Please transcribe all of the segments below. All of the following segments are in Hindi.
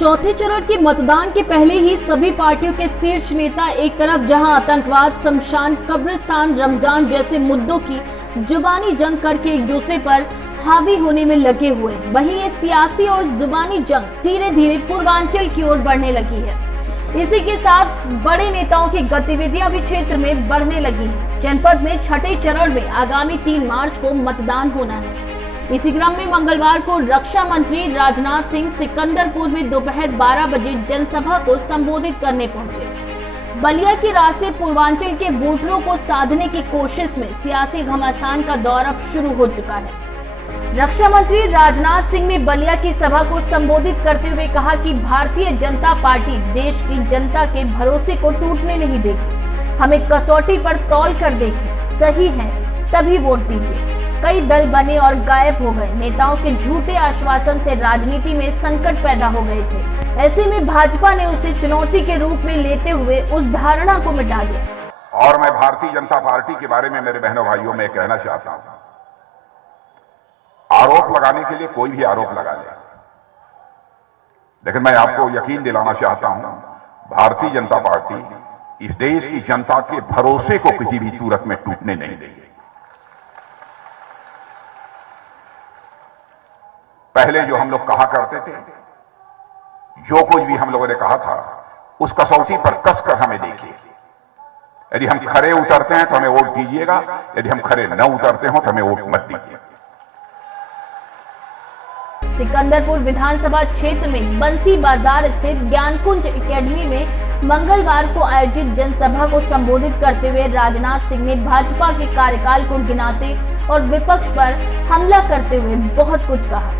चौथे चरण के मतदान के पहले ही सभी पार्टियों के शीर्ष नेता एक तरफ जहां आतंकवाद, शमशान, कब्रिस्तान, रमजान जैसे मुद्दों की जुबानी जंग करके एक दूसरे पर हावी होने में लगे हुए, वहीं ये सियासी और जुबानी जंग धीरे धीरे पूर्वांचल की ओर बढ़ने लगी है। इसी के साथ बड़े नेताओं की गतिविधियां भी क्षेत्र में बढ़ने लगी हैं। जनपद में छठे चरण में आगामी 3 मार्च को मतदान होना है। इसी क्रम में मंगलवार को रक्षा मंत्री राजनाथ सिंह सिकंदरपुर में दोपहर 12 बजे जनसभा को संबोधित करने पहुंचे। बलिया के रास्ते पूर्वांचल के वोटरों को साधने की कोशिश में सियासी घमासान का दौर अब शुरू हो चुका है। रक्षा मंत्री राजनाथ सिंह ने बलिया की सभा को संबोधित करते हुए कहा कि भारतीय जनता पार्टी देश की जनता के भरोसे को टूटने नहीं देगी। हमें कसौटी पर तौल कर देखें, सही है तभी वोट दीजिए। कई दल बने और गायब हो गए। नेताओं के झूठे आश्वासन से राजनीति में संकट पैदा हो गए थे। ऐसे में भाजपा ने उसे चुनौती के रूप में लेते हुए उस धारणा को मिटा दिया। और मैं भारतीय जनता पार्टी के बारे में मेरे बहनों भाइयों में कहना चाहता हूं, आरोप लगाने के लिए कोई भी आरोप लगा ले, लेकिन मैं आपको यकीन दिलाना चाहता हूं, भारतीय जनता पार्टी इस देश की जनता के भरोसे को किसी भी सूरत में टूटने नहीं देगी। पहले जो हम लोग कहा करते थे, जो कुछ भी हम लोगों ने कहा था, उस कसौटी पर कसकर हमें देखिए। यदि हम खरे उतरते हैं तो हमें वोट दीजिएगा, यदि हम खरे न उतरते हो तो हमें वोट मत दीजिए। सिकंदरपुर विधानसभा क्षेत्र में बंसी बाजार स्थित ज्ञानकुंज एकेडमी में मंगलवार को आयोजित जनसभा को संबोधित करते हुए राजनाथ सिंह ने भाजपा के कार्यकाल को गिनाते और विपक्ष पर हमला करते हुए बहुत कुछ कहा।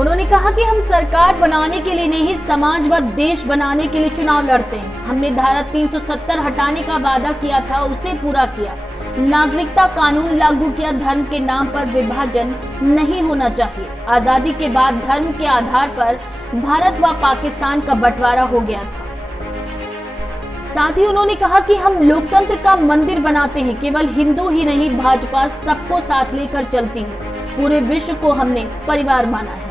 उन्होंने कहा कि हम सरकार बनाने के लिए नहीं, समाज व देश बनाने के लिए चुनाव लड़ते हैं। हमने धारा 370 हटाने का वादा किया था, उसे पूरा किया। नागरिकता कानून लागू किया। धर्म के नाम पर विभाजन नहीं होना चाहिए। आजादी के बाद धर्म के आधार पर भारत व पाकिस्तान का बंटवारा हो गया था। साथ ही उन्होंने कहा कि हम लोकतंत्र का मंदिर बनाते हैं। केवल हिंदू ही नहीं, भाजपा सबको साथ लेकर चलती है। पूरे विश्व को हमने परिवार माना है।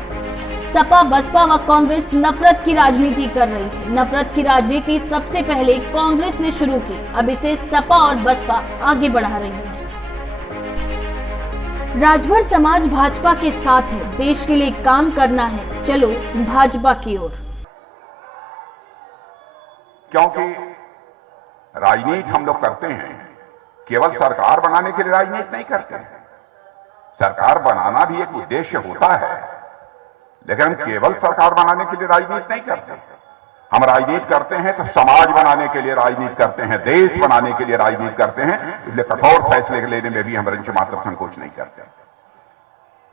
सपा, बसपा व कांग्रेस नफरत की राजनीति कर रही है। नफरत की राजनीति सबसे पहले कांग्रेस ने शुरू की, अब इसे सपा और बसपा आगे बढ़ा रही है। राजभर समाज भाजपा के साथ है। देश के लिए काम करना है, चलो भाजपा की ओर। क्योंकि राजनीति हम लोग करते हैं, केवल सरकार बनाने के लिए राजनीति नहीं करते हैं। सरकार बनाना भी एक उद्देश्य होता है, लेकिन हम केवल सरकार बनाने के लिए राजनीति नहीं करते। हम राजनीति करते हैं तो समाज बनाने के लिए राजनीति करते हैं, देश बनाने के लिए राजनीति करते हैं। इसलिए कठोर फैसले लेने में भी हम रंच मात्र संकोच नहीं करते।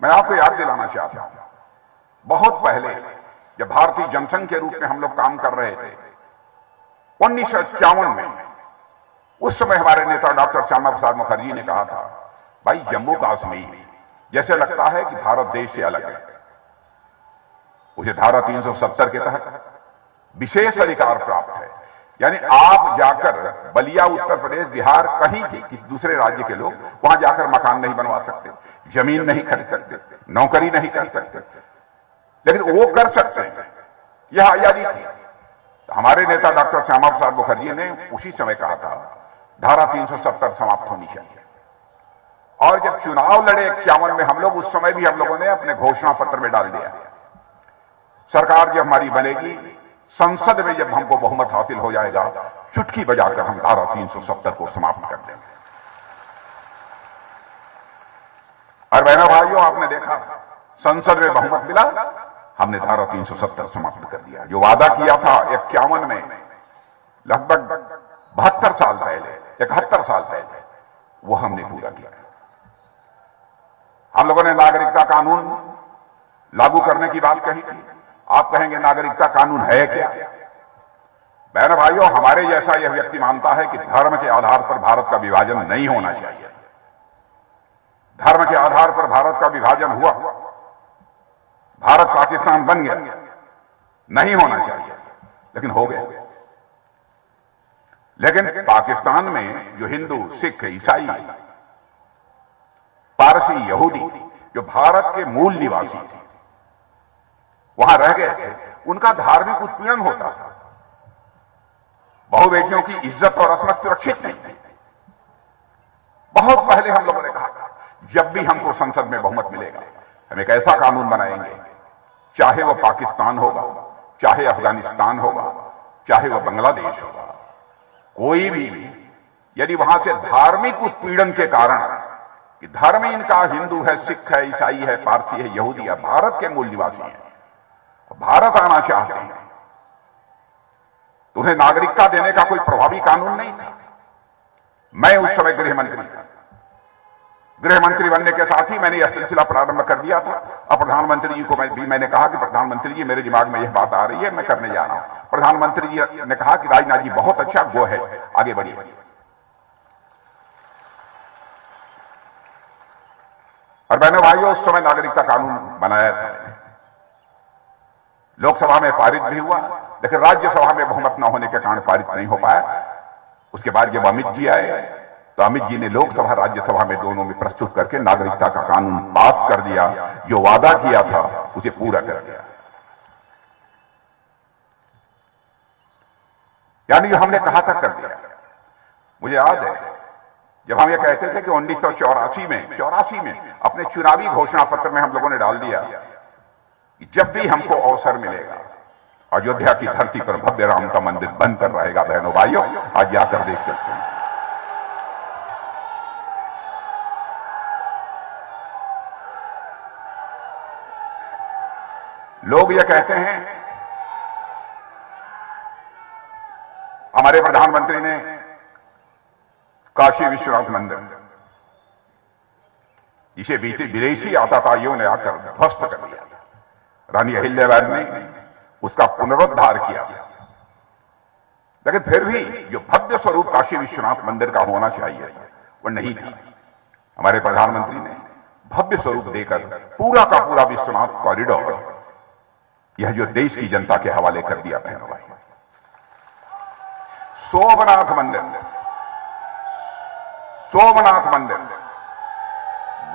मैं आपको याद दिलाना चाहता हूं, बहुत पहले जब भारतीय जनसंघ के रूप में हम लोग काम कर रहे थे 1951 में, उस समय हमारे नेता डॉक्टर श्यामा प्रसाद मुखर्जी ने कहा था, भाई जम्मू कश्मीर जैसे लगता है कि भारत देश से अलग है, उसे धारा 370 के तहत विशेष अधिकार प्राप्त है। यानी आप जाकर बलिया, उत्तर प्रदेश, बिहार, कहीं भी दूसरे राज्य के लोग वहां जाकर मकान नहीं बनवा सकते, जमीन नहीं खरीद सकते, नौकरी नहीं कर सकते, लेकिन वो कर सकते हैं। यह आजादी थी। तो हमारे नेता डॉक्टर श्यामा प्रसाद मुखर्जी ने उसी समय कहा था धारा 370 समाप्त होनी चाहिए। और जब चुनाव लड़े 51 में हम लोग, उस समय भी हम लोगों ने अपने घोषणा पत्र में डाल दिया, सरकार जब हमारी बनेगी, संसद में जब हमको बहुमत हासिल हो जाएगा, चुटकी बजाकर हम धारा 370 को समाप्त कर देंगे। और बहनों भाइयों, आपने देखा संसद में बहुमत मिला, हमने धारा 370 समाप्त कर दिया। जो वादा किया था 51 में, लगभग 72 साल पहले, 71 साल पहले, वो हमने पूरा किया। हम लोगों ने नागरिकता कानून लागू करने की बात कही थी। आप कहेंगे नागरिकता कानून है क्या? बहनों भाइयों, हमारे जैसा यह व्यक्ति मानता है कि धर्म के आधार पर भारत का विभाजन नहीं होना चाहिए। धर्म के आधार पर भारत का विभाजन हुआ, भारत पाकिस्तान बन गया, नहीं होना चाहिए, लेकिन हो गया। लेकिन पाकिस्तान में जो हिंदू, सिख, ईसाई, पारसी, यहूदी, जो भारत के मूल निवासी थे, वहां रह गए थे, उनका धार्मिक उत्पीड़न होता था। बहु बेटियों की इज्जत और असमत सुरक्षित नहीं थी। बहुत पहले हम लोगों ने कहा था, जब भी हमको संसद में बहुमत मिलेगा, हम एक ऐसा कानून बनाएंगे, चाहे वो पाकिस्तान होगा, चाहे अफगानिस्तान होगा, चाहे वो बांग्लादेश होगा, कोई भी यदि वहां से धार्मिक उत्पीड़न के कारण, कि धर्म इनका हिंदू है, सिख है, ईसाई है, पारसी है, यहूदी है, भारत के मूल निवासी हैं, भारत आना चाहते हैं, तो उन्हें नागरिकता देने का कोई प्रभावी कानून नहीं था। मैं उस समय गृहमंत्री बनने के साथ ही मैंने यह सिलसिला प्रारंभ कर दिया था। और प्रधानमंत्री जी को मैंने कहा कि प्रधानमंत्री जी, मेरे दिमाग में यह बात आ रही है, मैं करने जा रहा हूं। प्रधानमंत्री जी ने कहा कि राजनाथ जी बहुत अच्छा, गो है, आगे बढ़िए। और बहनों भाइयों, उस समय नागरिकता कानून बनाया था, लोकसभा में पारित भी हुआ, लेकिन राज्यसभा में बहुमत न होने के कारण पारित नहीं हो पाया। उसके बाद जब अमित जी आए, तो अमित जी ने लोकसभा राज्यसभा में दोनों में प्रस्तुत करके नागरिकता का कानून पास कर दिया। जो वादा किया था उसे पूरा कर दिया। यानी जो हमने कहा था कर दिया। मुझे याद है जब हम ये कहते थे कि 1984 में अपने चुनावी घोषणा पत्र में हम लोगों ने डाल दिया कि जब भी हमको अवसर मिलेगा, अयोध्या की धरती पर भव्य राम का मंदिर बनकर रहेगा। बहनों भाइयों, आज जाकर देख सकते हैं। लोग ये कहते हैं, हमारे प्रधानमंत्री ने काशी विश्वनाथ मंदिर, जिसे विदेशी आतताइयों ने आकर ध्वस्त कर दिया, रानी अहिल्याबाई ने उसका पुनरुद्धार किया, लेकिन फिर भी जो भव्य स्वरूप काशी विश्वनाथ मंदिर का होना चाहिए वो नहीं था। हमारे प्रधानमंत्री ने भव्य स्वरूप देकर पूरा का पूरा विश्वनाथ कॉरिडोर यह जो देश की जनता के हवाले कर दिया। बहनों भाई, सोमनाथ मंदिर,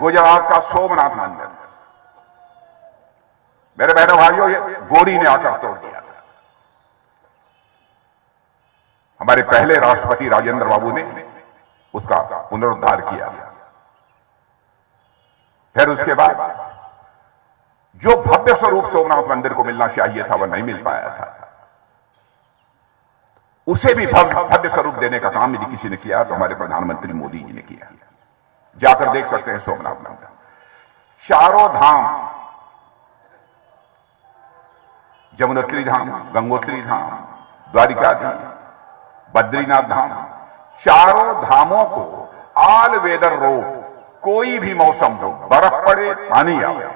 गुजरात का सोमनाथ मंदिर, मेरे बहनों भाइयों, ये गोरी ने आकर तोड़ दिया। हमारे पहले राष्ट्रपति राजेंद्र बाबू ने उसका पुनरुद्धार किया। फिर उसके बाद जो भव्य स्वरूप सोमनाथ मंदिर को मिलना चाहिए था वह नहीं मिल पाया था। उसे भी भव्य स्वरूप देने का काम यदि किसी ने किया तो हमारे प्रधानमंत्री मोदी जी ने किया। जाकर देख सकते हैं सोमनाथ मंदिर। चारों धाम, यमुनोत्री धाम, गंगोत्री धाम, द्वारिका धाम, बद्रीनाथ धाम, चारों धामों को ऑल वेदर रोड, कोई भी मौसम हो, बर्फ पड़े, पानी आए,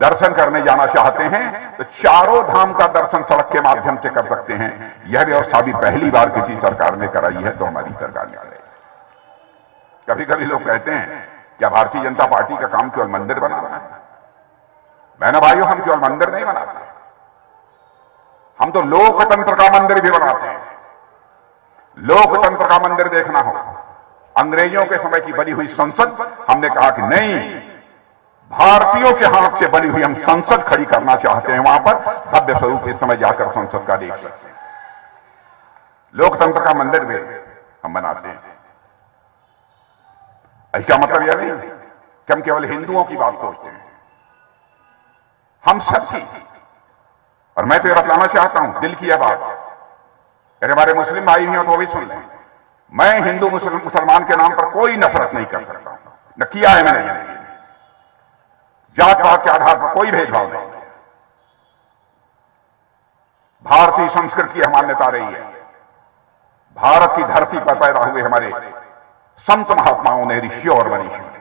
दर्शन करने जाना चाहते हैं तो चारों धाम का दर्शन सड़क के माध्यम से कर सकते हैं। यह व्यवस्था भी पहली बार किसी सरकार ने कराई है, तो हमारी सरकार ने कराई। कभी कभी लोग कहते हैं क्या भारतीय जनता पार्टी का काम केवल मंदिर बनाना है? बहनों भाइयों, हम केवल मंदिर नहीं बनाते, हम तो लोकतंत्र का मंदिर भी बनाते हैं। लोकतंत्र का मंदिर देखना हो, अंग्रेजों के समय की बनी हुई संसद, हमने कहा कि नहीं, भारतीयों के हाथ से बनी हुई हम संसद खड़ी करना चाहते हैं। वहां पर भव्य स्वरूप इस समय जाकर संसद का देख सकते हैं। लोकतंत्र का मंदिर भी हम बनाते हैं। इसका मतलब यह नहीं कि हम केवल हिंदुओं की बात सोचते हैं, हम सबकी। और मैं तो यह बतलाना चाहता हूं, दिल की यह बात, अगर हमारे मुस्लिम भाई भी हो तो भी सुन लें, मैं हिंदू मुसलमान के नाम पर कोई नफरत नहीं कर सकता, न किया है मैंने। जात पात के आधार पर कोई भेदभाव नहीं। भारतीय संस्कृति की मान्यता रही है। भारत की धरती पर पैदा हुए हमारे संत महात्माओं ने, ऋषियों और मनीषियों ने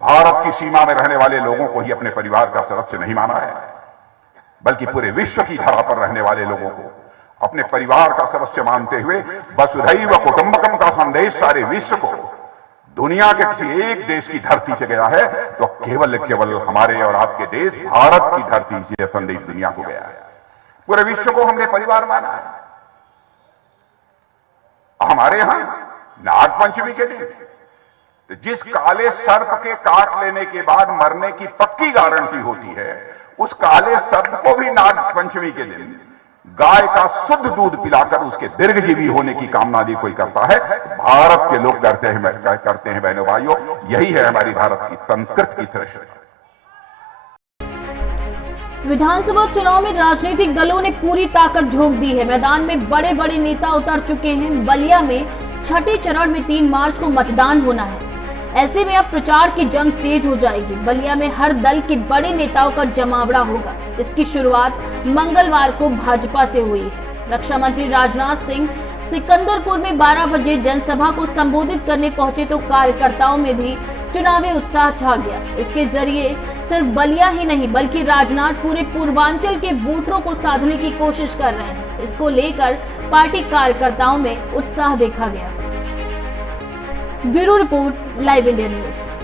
भारत की सीमा में रहने वाले लोगों को ही अपने परिवार का सदस्य नहीं माना है, बल्कि पूरे विश्व की धरा पर रहने वाले लोगों को अपने परिवार का सदस्य मानते हुए वसुधैव कुटुंबकम का संदेश सारे विश्व को, दुनिया के किसी एक देश की धरती से गया है तो केवल हमारे और आपके देश भारत की धरती से संदेश दुनिया को गया है। पूरे विश्व को हमने परिवार माना है। हमारे यहां नागपंचमी के दिन तो जिस काले सर्प के काट लेने के बाद मरने की पक्की गारंटी होती है, उस काले सर्प को भी नाग पंचमी के दिन गाय का शुद्ध दूध पिलाकर उसके दीर्घजीवी होने की कामना यदि कोई करता है, भारत के लोग करते हैं बहनों भाइयों। यही है हमारी भारत की संस्कृति की श्रेष्ठता। विधानसभा चुनाव में राजनीतिक दलों ने पूरी ताकत झोंक दी है। मैदान में बड़े बड़े नेता उतर चुके हैं। बलिया में छठे चरण में 3 मार्च को मतदान होना है। ऐसे में अब प्रचार की जंग तेज हो जाएगी। बलिया में हर दल के बड़े नेताओं का जमावड़ा होगा। इसकी शुरुआत मंगलवार को भाजपा से हुई है। रक्षा मंत्री राजनाथ सिंह सिकंदरपुर में 12 बजे जनसभा को संबोधित करने पहुंचे तो कार्यकर्ताओं में भी चुनावी उत्साह छा गया। इसके जरिए सिर्फ बलिया ही नहीं बल्कि राजनाथ पूरे पूर्वांचल के वोटरों को साधने की कोशिश कर रहे हैं। इसको लेकर पार्टी कार्यकर्ताओं में उत्साह देखा गया। Bureau report, live India news.